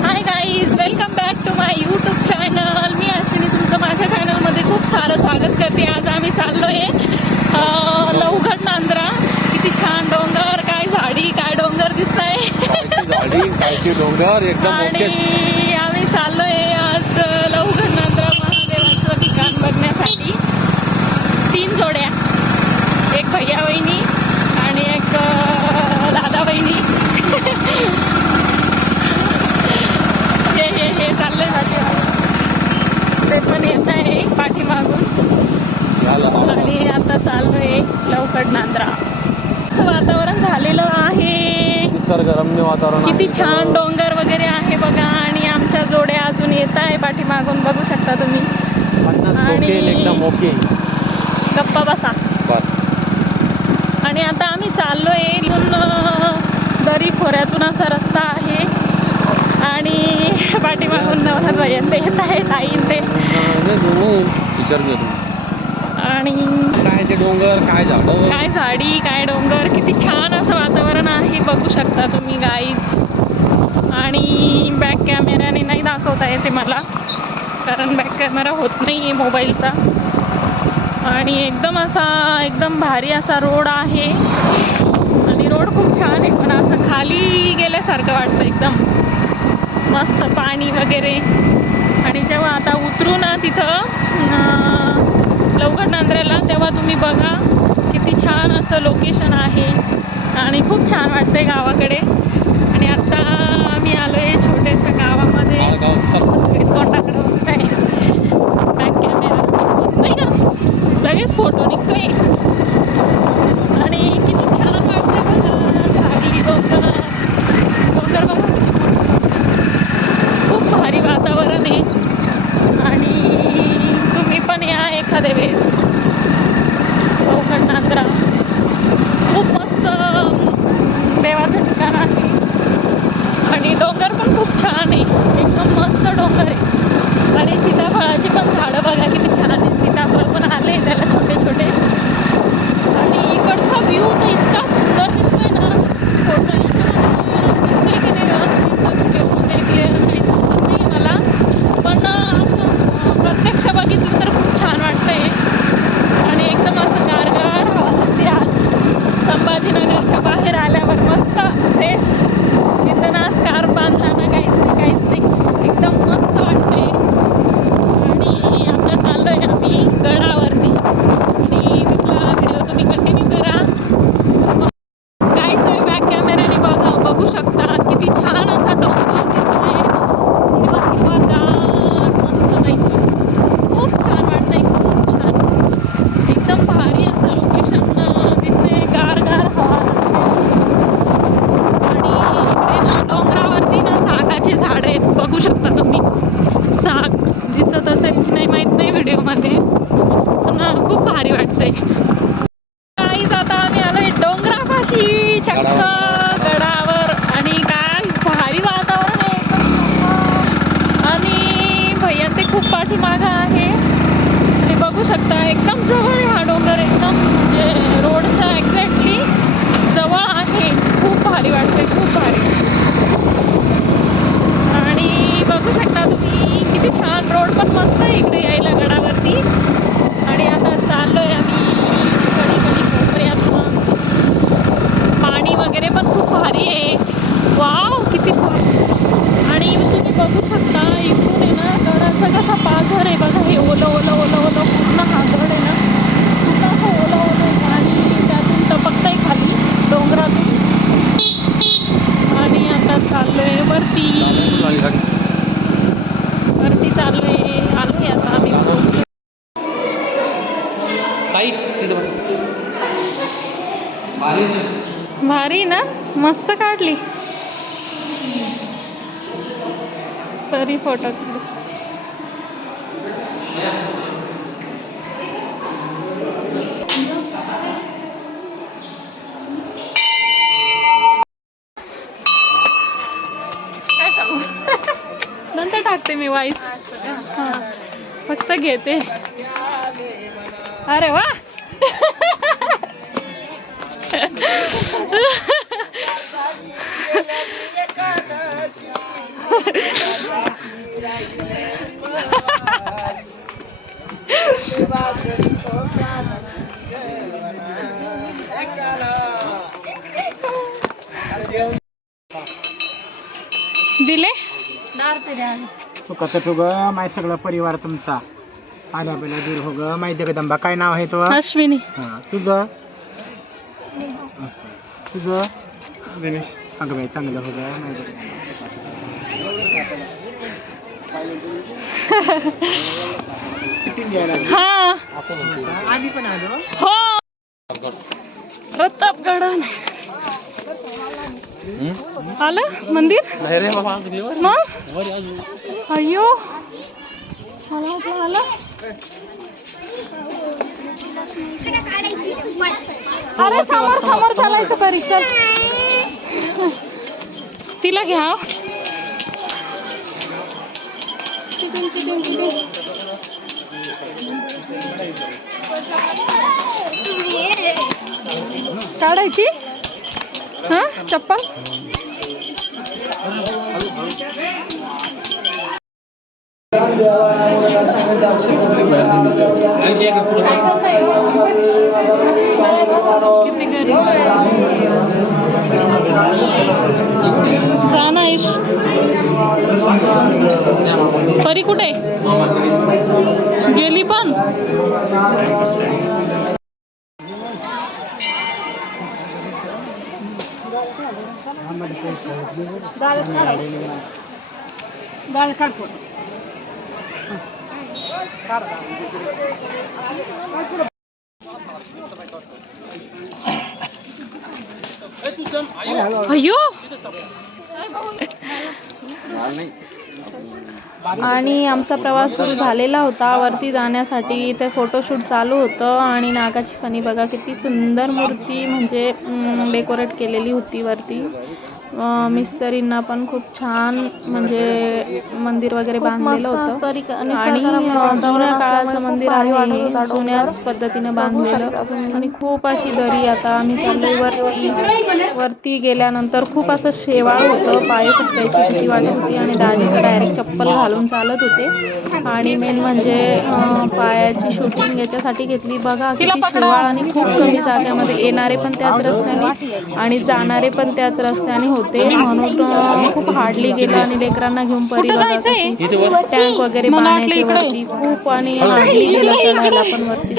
Hi guys welcome back to my YouTube channel मी अश्विनी तुमचं माझ्या चॅनलमध्ये खूप सारं स्वागत करते. आज आम्ही चाललो आहे लवघट नांद्रा. किती छान डोंगर काय झाडी काय डोंगर दिसत आहे डोंगर आणि आम्ही चाललोय आज लवघट नांद्रा महादेवाचं ठिकाण बघण्यासाठी तीन जोड्या एक भैया वहिनी आणि एक अं, दादा वहिनी हे हे हे चाललंय पाठीमागून ते पण येत आहे पाठीमागून याला आणि आता चाललोय लवकर नांद्रा वातावरण झालेलं आहे निसर्गरम्य वातावरण किती. छान डोंगर वगैरे आहे बघा आणि आमच्या जोड्या अजून येत आहे पाठीमागून बघू शकता तुम्ही आणि- गप्पा बसा आणि आता आम्ही चाललोय इथून दरी खोऱ्यातून असा रस्ता आहे आणि पाठीमागून नवनाथ येत आहे ताईन ते विचार आणि काय ते डोंगर काय झाडं काय झाडी काय डोंगर? किती छान असं वातावरण आहे बघू शकता तुम्ही गाईज आणि बॅक कॅमेऱ्याने नाही दाखवता येते मला कारण बॅक कॅमेरा होत नाही आहे मोबाईलचा आणि एकदम असा एकदम भारी असा रोड आहे. आणि रोड खूप छान आहे पण असं खाली गेल्यासारखं वाटतं एकदम. मस्त पाणी वगैरे. आणि जेव्हा आता उतरू ना तिथं लवकर नांद्र्याला तेव्हा तुम्ही बघा किती छान असं लोकेशन आहे. आणि खूप छान वाटतंय गावाकडे. आणि आता आम्ही आलो आहे छोट्याशा गावामध्ये. सगळे तोंडाकडे बघताय बॅक कॅमेरा नाही का लगेच फोटो निघतोय आणि किती छान वाटतंय बघा झाडी डोंगर डोंगर बघा खूप भारी वातावरण आहे आणि तुम्ही पण या एखाद्या वेळेस कोकण नांद्रा खूप मस्त असं ठिकाण आहे आणि डोंगर पण खूप छान आहे. एकदम मस्त डोंगर आहे. आणि सीताफळाची पण झाडं बघा किती छान आहे सीताफळ पण आले त्याला छोटे छोटे. आणि इकडचा व्ह्यू तर इतका सुंदर दिसतोय ना. फोटो दिसतोय की नाही व्यवस्थित व्हिडिओमध्ये क्लिअर काही समजत नाही मला पण असं अं, प्रत्यक्ष बघितलं तर खूप छान वाटतंय आणि एकदम असं गारगार हवा लागते आज संभाजीनगरच्या बाहेर आल्यावर मस्त फ्रेश तिथं ना स्कार्फ बांधला ना काहीच नाही काहीच नाही एकदम मस्त वाटतंय आणि आता चाललोय आम्ही गडावरती आणि तिथला व्हिडिओ तुम्ही कंटिन्यू करा काय सोय बॅक कॅमेऱ्याने बघा बघू शकता किती छान असा डोंगर दिसतोय हिरवा हिरवा गार मस्त पैकी खूप छान वाटतंय खूप छान एकदम भारी असं लोकेशन दिसते गार गार हवा आणि इकडे ना डोंगरावरती ना सागाचे झाड आहेत बघू शकता तुम्ही साग दिसत असेल की नाही माहीत नाही व्हिडिओमध्ये पण खूप भारी वाटतंय काहीच आता आम्ही आलोय डोंगरापाशी चक्क गडावर आणि काय भारी वातावरण आहे एकदम थंड. आणि भैया ते खूप पाठीमागं आहे आणि बघू शकता एकदम जवळ आहे हा डोंगर एकदम म्हणजे रोडच्या एक्झॅक्टली जवळ आहे खूप भारी वाटते खूप भारी आणि बघू शकता तुम्ही किती छान रोड पण मस्त आहे इकडे यायला गडावरती आणि आता चाललोय आम्ही कधी कधी कोपऱ्यातून पाणी वगैरे पण खूप भारी आहे वाव किती भारी आणि तुम्ही बघू शकता इकडून आहे ना गडाचा कसा पाझर आहे बघा हे ओलं ओलं ओलं ओलं पूर्ण गड आहे ना. पूर्ण असं ओलं ओलं आहे. पाणी त्यातून टपकतंय खाली डोंगरातून. आणि आता चाललोय वरती. वरती चाललोय आलोय आता. आम्ही पोहोचलो. भारी आहे ना? मस्त काढली. तरी फोटो? नंतर टाकते मी वाईस. फक्त घेते. अरे वा. सुखाचं ग माय सगळा परिवार तुमचा. आल्या पहिला दूर हो ग माय जगदंबा काय नाव आहे तो अश्विनी. हा, तुझं? तुझं? दिनेश. अगं बाई चांगलं हो ग माय जगदंबा. हा. आम्ही पण आलो. हो. प्रतापगड. आलं? मंदिर? नाही रे बाबा अजून येऊ. मग? वर आहे अजून. अय्यो. मला वाटलं आलं. अरे समोर समोर चालायचं तरी चल. तिला घ्या. काढायची? हां? चप्पल? जानाईश परी कुठे? गेली पण. आणि आमचा प्रवास सुरू झालेला होता. वरती जाण्यासाठी इथे फोटोशूट चालू होतं. आणि नागाची फणी बघा किती सुंदर मूर्ती म्हणजे डेकोरेट केलेली होती वरती. मिस्त्रींना पण खूप छान म्हणजे मंदिर वगैरे बांधलेलं होतं. आणि जुन्या काळाचं मंदिर आहे हे. जुन्याच पद्धतीने बांधलेलं. आणि खूप अशी दरी आता आम्ही चाललोय. वरती वरती गेल्यानंतर खूप असं शेवाळ होतं. पाय सुटायची भीती वाटत होती आणि दाजी डायरेक्ट चप्पल घालून चालत होते. आणि मेन म्हणजे पायाची शूटिंग याच्यासाठी घेतली. बघा किती शेवाळ आणि खूप कमी जाग्यामध्ये येणारे पण त्याच रस्त्याने आणि जाणारे पण त्याच रस्त्याने होते. म्हणून अं, खूप हार्डली गेलं आणि लेकरांना घेऊन परी टँक वगैरे पाण्याची वरती खूप आणि हार्डली गेलं चढायला पण वरती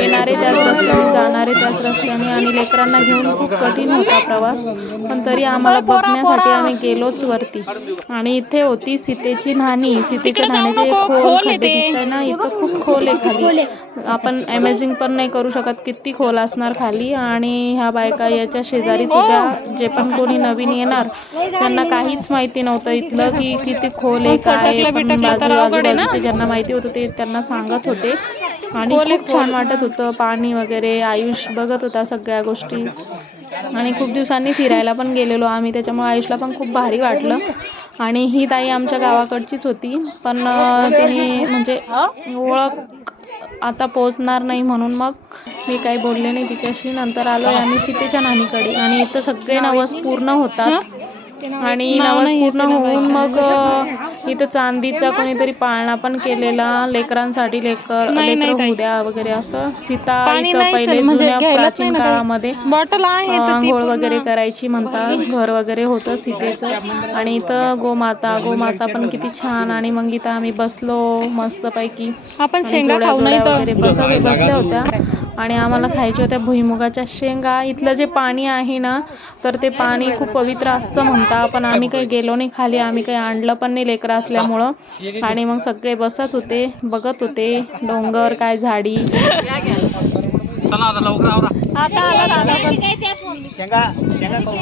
येणारे त्याच रस्त्याने जाणारे त्याच रस्त्याने आणि लेकरांना घेऊन खूप कठीण होता प्रवास. पण तरी आम्हाला बघण्यासाठी आम्ही गेलोच वरती. आणि इथे होती सीतेची न्हाणी. सीतेच्या न्हाण्याचे खोल खड्डे दिसतंय ना इथं खूप खोल आहे खाली. आपण अमेझिंग पण नाही करू शकत किती खोल असणार खाली. आणि ह्या बायका याच्या शेजारी उभ्या जे पण कोणी नवीन येणार. त्यांना काहीच माहिती नव्हतं इथलं की किती खोल आहे काय आहे. पण बाजू- आजूबाजूचे ज्यांना माहिती होतं ते त्यांना सांगत होते. आणि खूप छान वाटत होतं. पाणी वगैरे आयुष बघत होता सगळ्या गोष्टी. आणि खूप दिवसांनी फिरायला पण गेलेलो आम्ही. त्याच्यामुळे आयुषला पण खूप भारी वाटलं. आणि ही ताई आमच्या गावाकडचीच होती. पण अं, तिने म्हणजे ओळख आता पोहोचणार नाही म्हणून मग मी काही बोलले नाही तिच्याशी. नंतर आलोय आम्ही सीतेच्या नानीकडे आणि इथं सगळे नवस पूर्ण होतात. आणि नवस पूर्ण होऊन मग इथं चांदीचा कोणीतरी पाळणा पण केलेला लेकरांसाठी लेकर लेकर होऊ द्या वगैरे असं. सीता इथं पहिले जुन्या प्राचीन काळामध्ये बॉटल आहे आंघोळ वगैरे करायची म्हणतात. घर वगैरे होतं सीतेचं. आणि इथं गोमाता गोमाता पण किती छान. आणि मग इथं आम्ही बसलो मस्तपैकी. आपण शेंगा वगैरे बस बसल्या होत्या. आणि आम्हाला खायच्या होत्या भुईमुगाच्या शेंगा. इथलं जे पाणी आहे ना तर ते पाणी खूप पवित्र असतं म्हणता. पण आम्ही काही गेलो नाही खाली आम्ही काही आणलं पण नाही लेकरं असल्यामुळं. आणि मग सगळे बसत होते बघत होते डोंगर काय झाडी. चला आता लवकर आवरा. आता आला दादा पण. शेंगा शेंगा खाऊ.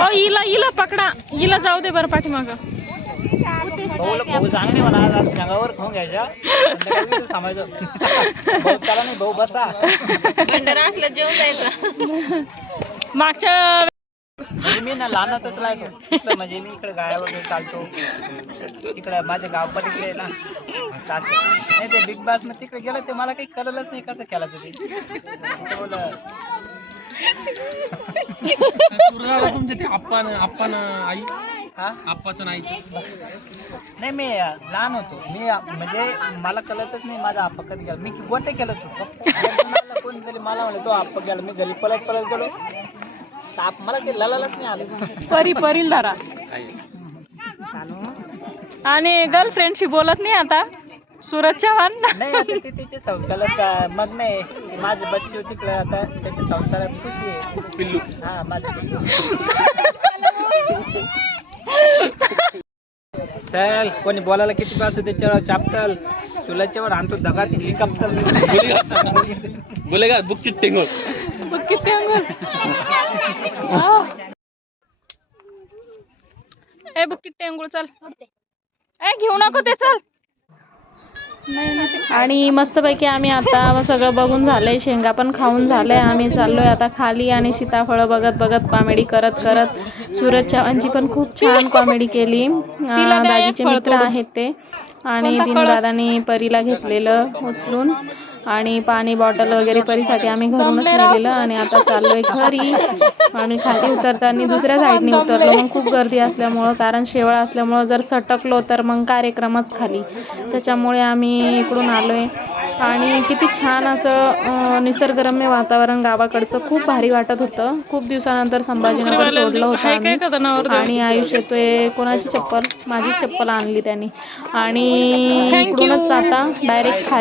ओ हिला हिला पकडा. हिला जाऊ दे बरं पाठीमागं. भाऊ भाऊ चांगले मला आज शेंगावर खाऊन घ्यायच्या. भाऊ चला नाही भाऊ बसा. मागच्या म्हणजे मी ना लहानातच राहतो. तिकडं म्हणजे मी इकडे गाया वगैरे चालतो. तिकडे माझे गाव पण इकडे आहे ना. नाही ते बिग बॉसमध्ये तिकडे गेलं ते मला काही कळलंच नाही कसं केलं ते. तुमचे ते आपण आपण आई आप्पाचं नाही नाही मी लहान होतो. मी म्हणजे मला कळतच नाही माझा आप्पा कधी गेला. मी गोटे केलं होतो कोण तरी मला म्हणलं तो आप्पा गेला. मी घरी पळत पळत गेलो. आप- मला ते ललालच नाही आले. परी परील धरा. आणि गर्लफ्रेंडशी बोलत नाही आता? सूरज चव्हाण? नाही आता ते त्याच्या संसारात मग नाही. माझे बच्चे तिकडे आता त्याच्या संसारात खुशी आहे. पिल्लू. हा माझं पिल्लू. चल कोणी बोलायला किती पास त्याच्यावर चापतल सुलाच्यावर आणतो दगा ती कपतल बोलेगा बुक टेंगोळ? बघ किती अंगुल हा. ए बघ किती अंगुळ चल. ए घेऊ नको ते चल. आणि मस्तपैकी आम्ही आता सगळं बघून झालंय शेंगा पण खाऊन झालंय. आम्ही चाललोय आता खाली आणि सीताफळं बघत बघत कॉमेडी करत करत सूरज चव्हाणची पण खूप छान कॉमेडी केली. दाजीचे मित्र आहेत ते. आणि दादानी परीला घेतलेलं उचलून. आणि पाणी बॉटल वगैरे परीसाठी आम्ही घरूनच नेलेलं आणि आता चाललोय घरी. आणि खाली उतरताना दुसऱ्या साईडने उतरलो. मग खूप गर्दी असल्यामुळं कारण शेवाळ असल्यामुळं जर सटकलो तर मग कार्यक्रमच खाली. त्याच्यामुळे आम्ही इकडून आलोय. आणि किती छान असं निसर्गरम्य वातावरण गावाकडचं. खूप भारी वाटत होतं. खूप दिवसानंतर संभाजीनगर सोडलं होतं. आणि आयुष येतोय. कोणाची चप्पल? माझीच चप्पल आणली त्यांनी. आणि इकडूनच आता डायरेक्ट खाली.